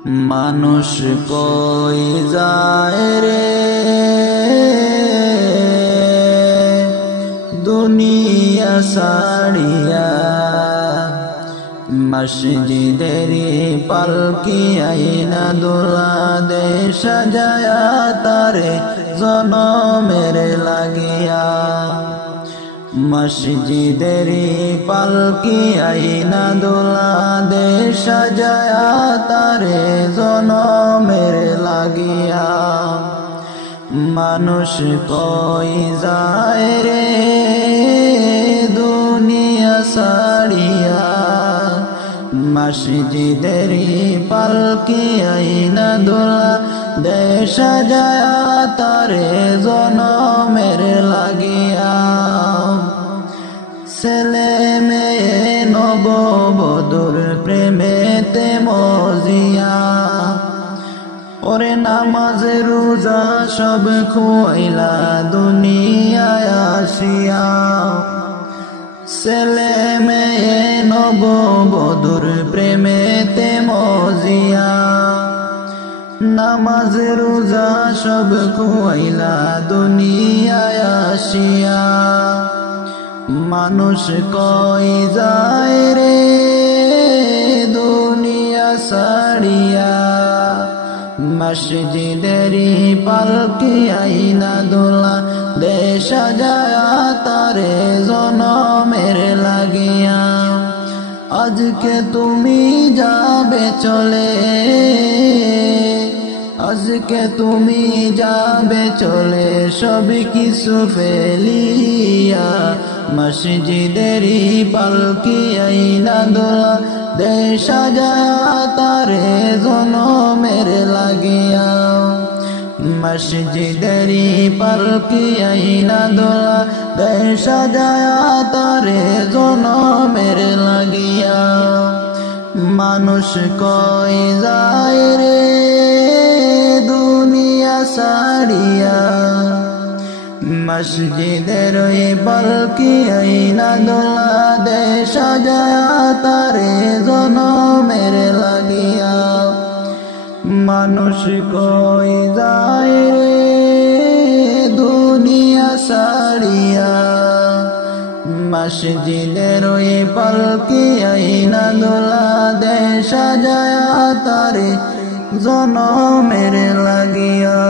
মানুষ কই যায় রে দুনিয়া ছাড়িয়া, মসজিদেরি পালকি আইনা দোলা দে সাজায়া তারে জনমের লাগিয়া। মসজিদেরি পালকি আইনা দোলা দে সাজায়া তারে জনমের লাগিয়া। মানুষ কই যায় রে দুনিয়া ছাড়িয়া, মসজিদেরি পালকি আইনা দোলা দে সাজায়া তারে জনমের লাগিয়া। ছেলে মেয়ে নববধূর প্রেমেতে মজিয়া, ওরে নামাজ রোজা সব খুয়াইলা দুনিয়ায় আসিয়া। ছেলে মেয়ে নববধূর প্রেমেতে মজিয়া, নামাজ রোজা সব খুয়াইলা দুনিয়ায় আসিয়া। মানুষ কই যায় রে দুনিয়া ছাড়িয়া, মসজিদেরি পালকি আইনা দোলা দে সাজায়া তারে জনমের লাগিয়া। আজকে তুমি যাবে চলে, আজকে তুমি যাবে চলে সব কিছু ফেলিয়া। মসজিদেরি পালকি আইনা দোলা দে সাজায়া তারে জনমের লাগিয়া। মসজিদেরি পালকি আইনা দোলা দে সাজায়া তারে জনমের লাগিয়া। মানুষ কই যায় রে দুনিয়া ছাড়িয়া, মসজিদের ওই পালকি আইনা দোলা দে সাজায়া তারে জনমের লাগিয়া। মানুষ কই যায় রে দুনিয়া ছাড়িয়া, মসজিদের ওই পালকি আইনা দোলা দে সাজায়া তারে জনমের লাগিয়া।